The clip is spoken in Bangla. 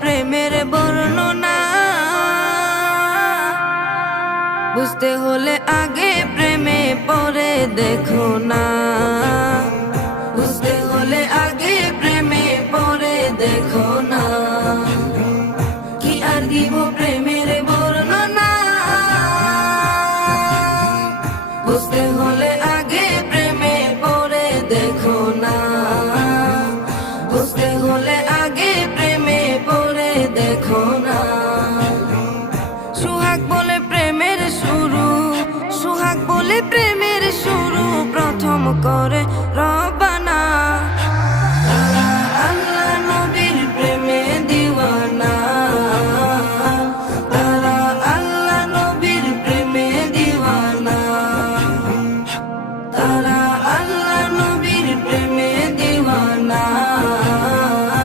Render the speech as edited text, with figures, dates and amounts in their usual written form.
প্রেমের বর্ণনা? বুঝতে হলে আগে প্রেমে পড়ে দেখো না। বুঝতে হলে আগে প্রেমে পড়ে দেখো না। কি আর দিব প্রেমের বর্ণনা? বুঝতে হলে আগে প্রেমে পড়ে দেখো না। বুঝতে হলে আগে প্রেমে পড়ে দেখো না। সুহাগ বলে প্রেমের শুরু, সুহাগ বলে প্রেমের শুরু প্রথম করে রব